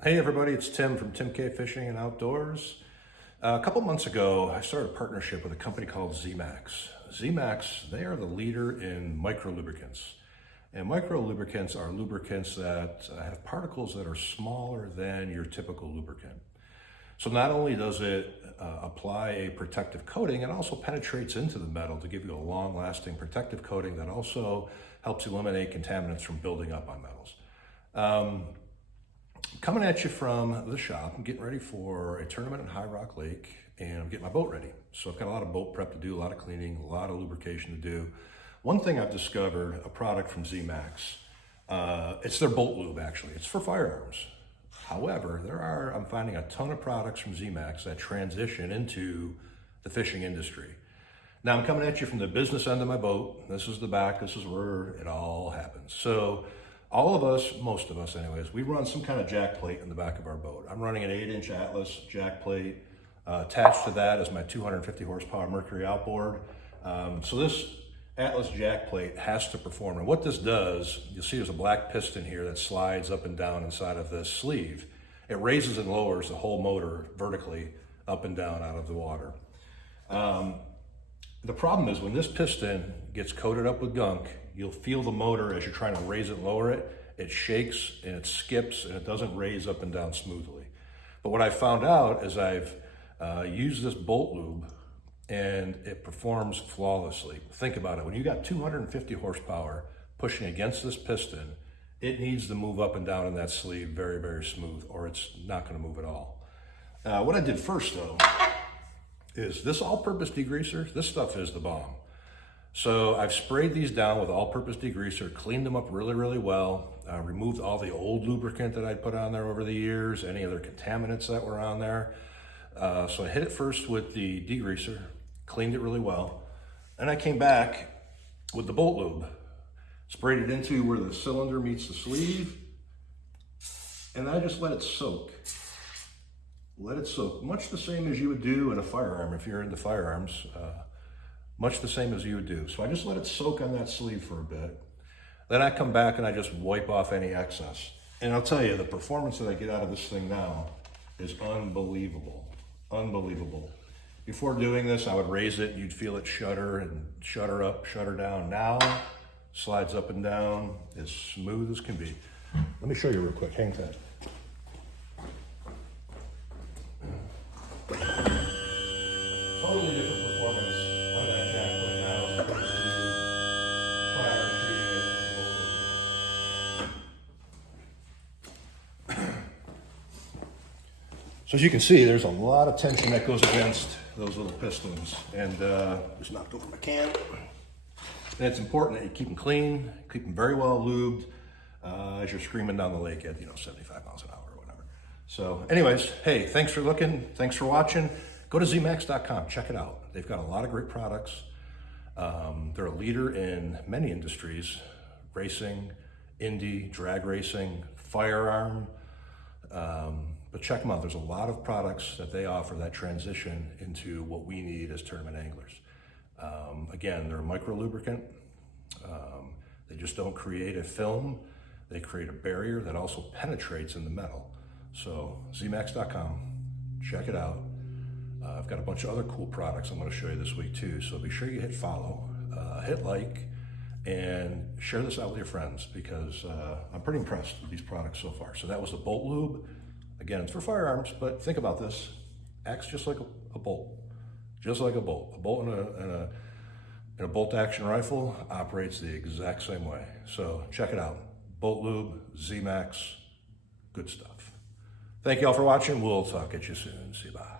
Hey everybody, it's Tim from Tim K Fishing and Outdoors. A couple months ago, I started a partnership with a company called Z-Max. Z-Max, they are the leader in micro lubricants. And micro lubricants are lubricants that have particles that are smaller than your typical lubricant. So not only does it apply a protective coating, it also penetrates into the metal to give you a long-lasting protective coating that also helps eliminate contaminants from building up on metals. Coming at you from the shop, I'm getting ready for a tournament in High Rock Lake and I'm getting my boat ready. So I've got a lot of boat prep to do, a lot of cleaning, a lot of lubrication to do. One thing I've discovered, a product from Z-Max, it's their boat lube actually, it's for firearms. However, I'm finding a ton of products from Z-Max that transition into the fishing industry. Now I'm coming at you from the business end of my boat. This is the back, this is where it all happens. So all of us, most of us anyways, we run some kind of jack plate in the back of our boat. I'm running an 8-inch Atlas jack plate. Attached to that is my 250 horsepower Mercury outboard. So this Atlas jack plate has to perform. And what this does, you'll see there's a black piston here that slides up and down inside of this sleeve. It raises and lowers the whole motor vertically up and down out of the water. The problem is when this piston gets coated up with gunk, you'll feel the motor as you're trying to raise it, lower it, it shakes and it skips and it doesn't raise up and down smoothly. But what I found out is I've used this bolt lube and it performs flawlessly. Think about it, when you got 250 horsepower pushing against this piston, it needs to move up and down in that sleeve very, very smooth or it's not gonna move at all. What I did first though, is this all-purpose degreaser, this stuff is the bomb. So I've sprayed these down with all-purpose degreaser, cleaned them up really, really well, removed all the old lubricant that I'd put on there over the years, any other contaminants that were on there. So I hit it first with the degreaser, cleaned it really well. Then I came back with the bolt lube, sprayed it into where the cylinder meets the sleeve, and I just let it soak. Let it soak, much the same as you would do in a firearm if you're into firearms, much the same as you would do. So I just let it soak on that sleeve for a bit. Then I come back and I just wipe off any excess. And I'll tell you, the performance that I get out of this thing now is unbelievable, unbelievable. Before doing this, I would raise it, you'd feel it shudder and shudder up, shudder down. Now, slides up and down as smooth as can be. Let me show you real quick, hang tight. Totally different performance on that jack plate now as opposed to prior treating it. So as you can see, there's a lot of tension that goes against those little pistons. And just knocked over my can. And it's important that you keep them clean, keep them very well lubed as you're screaming down the lake at 75 miles an hour or whatever. So anyways, hey, thanks for looking, thanks for watching. Go to zmax.com, check it out. They've got a lot of great products. They're a leader in many industries, racing, Indy, drag racing, firearm. But check them out. There's a lot of products that they offer that transition into what we need as tournament anglers. Again, they're a micro lubricant. They just don't create a film. They create a barrier that also penetrates in the metal. So zmax.com, check it out. I've got a bunch of other cool products I'm going to show you this week too. So be sure you hit follow, hit like, and share this out with your friends because I'm pretty impressed with these products so far. So that was the bolt lube. Again, it's for firearms, but think about this. Acts just like a bolt, just like a bolt. A bolt in a bolt action rifle operates the exact same way. So check it out. Bolt lube, Z-Max, good stuff. Thank you all for watching. We'll talk at you soon. See you, bye.